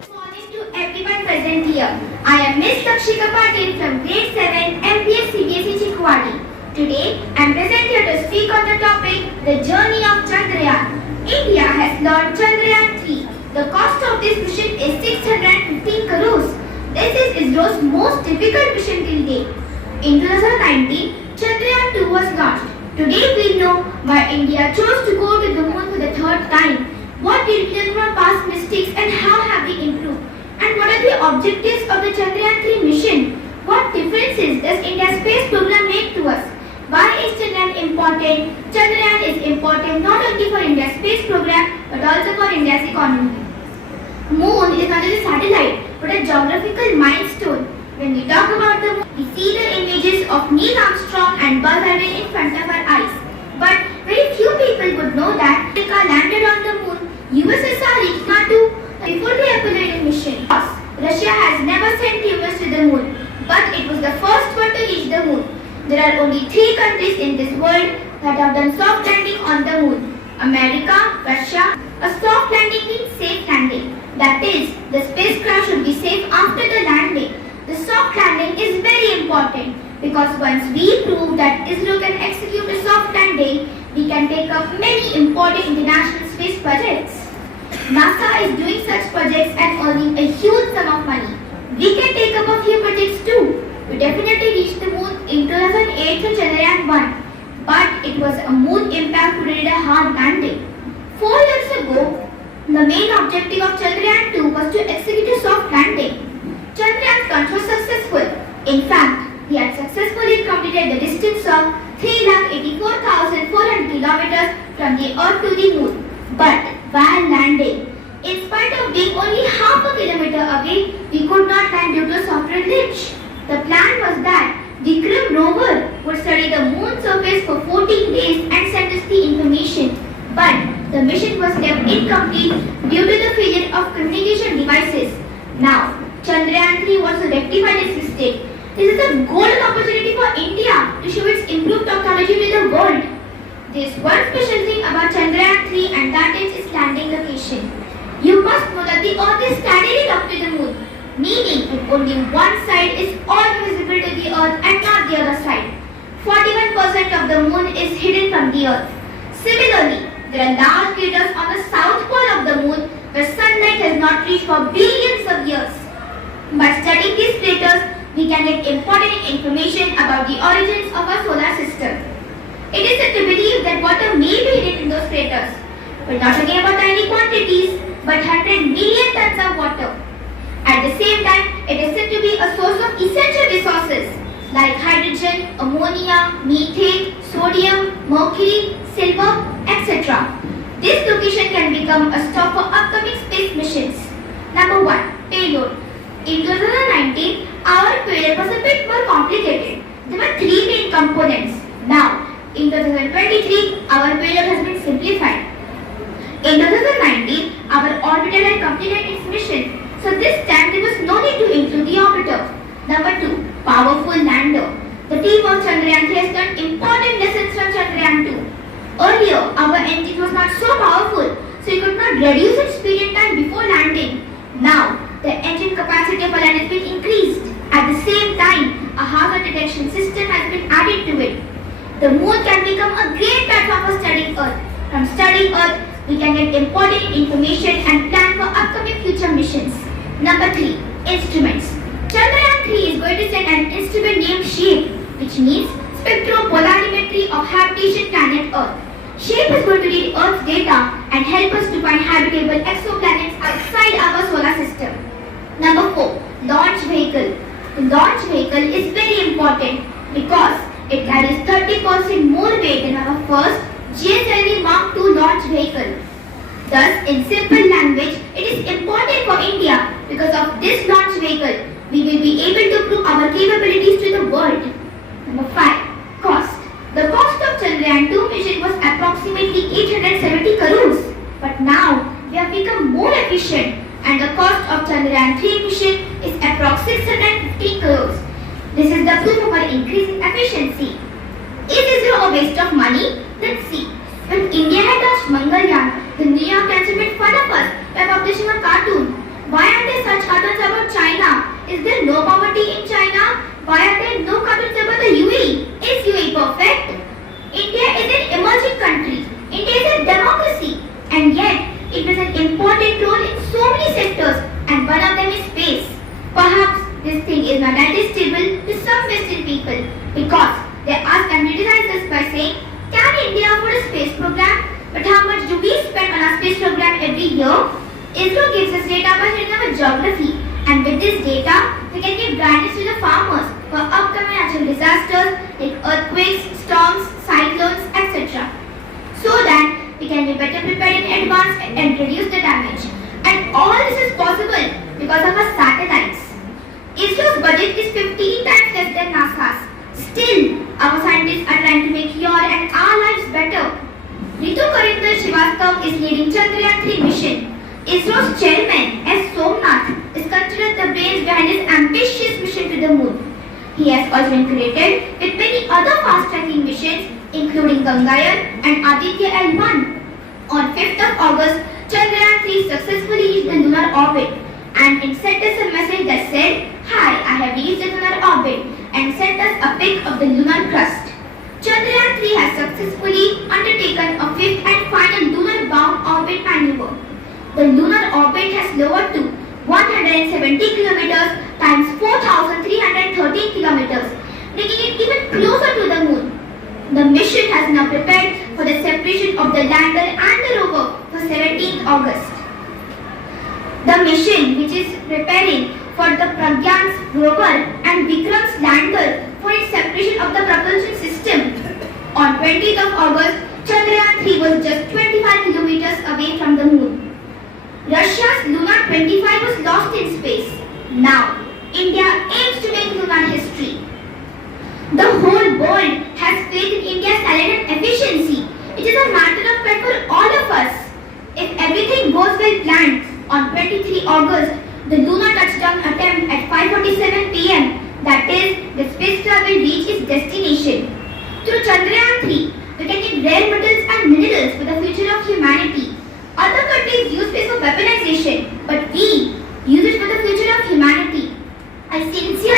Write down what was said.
Good morning to everyone present here. I am Miss Chikoowadi from grade 7 MPS CBSC Chikoowadi. Today I am present here to speak on the topic the journey of Chandrayaan. India has launched Chandrayaan 3. The cost of this mission is 615 crores. This is ISRO's most difficult mission till date. In 2019, Chandrayaan 2 was launched. Today we know why India chose to go to the moon for the third time. What did we learn from past mistakes and how have we improved? And what are the objectives of the Chandrayaan 3 mission? What differences does India's space program make to us? Why is Chandrayaan important? Chandrayaan is important not only for India's space program but also for India's economy. Moon is not just a satellite but a geographical milestone. When we talk about the moon, we see the images of Neil Armstrong and Buzz Aldrin in front of our eyes. But very few people would know that America landed on the moon. USSR reached NATO before the Apollo mission. Russia has never sent humans to the moon, but it was the first one to reach the moon. There are only 3 countries in this world that have done soft landing on the moon: America, Russia. A soft landing means safe landing. That is, the spacecraft should be safe after the landing. The soft landing is very important because once we prove that ISRO can execute a soft landing, we can take up many important international space projects. NASA is doing such projects and earning a huge sum of money. We can take up a few projects too. We definitely reached the moon in 2008 through Chandrayaan 1, but it was a moon impact who did a hard landing. 4 years ago, the main objective of Chandrayaan 2 was to execute a soft landing. Chandrayaan launch was successful. In fact, he had successfully completed the distance of 384,400 kilometers from the Earth to the moon. But while landing, in spite of being only half a kilometer away, we could not land due to a software glitch. The plan was that Vikram rover would study the moon surface for 14 days and send us the information. But the mission was kept incomplete due to the failure of communication devices. Now, Chandrayaan 3 wants to rectify this mistake. This is a golden opportunity for India to show its improved technology to the world. There is one special thing about Chandrayaan 3 and that is its landing location. You must know that the Earth is steadily locked to the moon, meaning that only one side is all visible to the Earth and not the other side. 41% of the moon is hidden from the Earth. Similarly, there are large craters on the south pole of the moon where sunlight has not reached for billions of years. By studying these craters, we can get important information about the origins of our solar system. It is said to believe that water may be hidden in those craters. We're not talking about tiny quantities, but 100 million tons of water. At the same time, it is said to be a source of essential resources like hydrogen, ammonia, methane, sodium, mercury, silver, etc. This location can become a stop for upcoming space missions. Number 1. Payload. In 2019, our payload was a bit more complicated. There were 3 main components. Now, in 2023, our payload has been simplified. In 2019, our orbiter had completed its mission, so this time there was no need to include the orbiter. Number 2. Powerful lander. The team of Chandrayaan 3 has learned important lessons from Chandrayaan 2. Earlier, our engine was not so powerful, so it could not reduce its speed and time before landing. Now, the engine capacity of a lander has been increased. At the same time, a hazard detection system has been added to it. The moon can become a great platform for studying Earth. From studying Earth, we can get important information and plan for upcoming future missions. Number 3. Instruments. Chandrayaan 3 is going to send an instrument named SHAPE, which means Spectropolarimetry of Habitation Planet Earth. SHAPE is going to read Earth's data and help us to find habitable exoplanets outside our solar system. Number 4. Launch vehicle. The launch vehicle is very important because it carries 30% more weight than our first GSLV Mark II launch vehicle. Thus, in simple language, it is important for India because of this launch vehicle. We will be able to prove our capabilities to the world. Number 5. Cost. The cost of Chandrayaan 2 mission was approximately 870 crores. But now, we have become more efficient and the cost of Chandrayaan 3 mission is approximately 615 crores. This is the proof of our increasing efficiency. Is ISRO a waste of money? Let's see. When India had launched Mangalyaan, the New York Times made fun of us by publishing a cartoon. Why aren't they Is there no poverty in China? Why are there no cartoons about the UAE? Is UAE perfect? India is an emerging country. India is a democracy. And yet, it plays an important role in so many sectors, and one of them is space. Perhaps this thing is not digestible to some Western people because they ask and criticize us by saying, can India afford a space program? But how much do we spend on our space program every year? ISRO gives us data by studying our geography, and with this data, we can give guidance to the farmers for upcoming natural disasters like earthquakes, storms, cyclones, etc. So that we can be better prepared in advance and reduce the damage. And all this is possible because of our satellites. ISRO's budget is 15 times less than NASA's. Still, our scientists are trying to make your and our lives better. Ritu Karinder Srivastava is leading Chandrayaan-3 mission. ISRO's chairman, S. Somnath, is considered the brains behind his ambitious mission to the moon. He has also been credited with many other fast-tracking missions, including Gangayaan and Aditya L1. On 5th of August, Chandrayaan-3 successfully reached the lunar orbit, and it sent us a message that said, "Hi, I have reached the lunar orbit," and sent us a pic of the lunar crust. Chandrayaan-3 has successfully undertaken a fifth and final lunar-bound orbit maneuver. The lunar orbit has lowered to 170 kilometers times 4,313 kilometers, making it even closer to the moon. The mission has now prepared for the separation of the lander and the rover for 17th August. The mission, which is preparing for the Pragyan's rover and Vikram's lander for its separation of the propulsion system. On 20th of August, Chandrayaan-3 was just 25 kilometers away from the moon. Russia's Luna 25 was lost in space. Now, India aims to make lunar history. The whole world has faith in India's talent and efficiency. It is a matter of pride for all of us. If everything goes well planned, on 23 August, the lunar touchdown attempt at 5:47 p.m., that is, the spacecraft will reach its destination. Through Chandrayaan-3, we can get rare metals and minerals for the future of humanity. Other countries use space for weaponization, but we use it for the future of humanity. I sincerely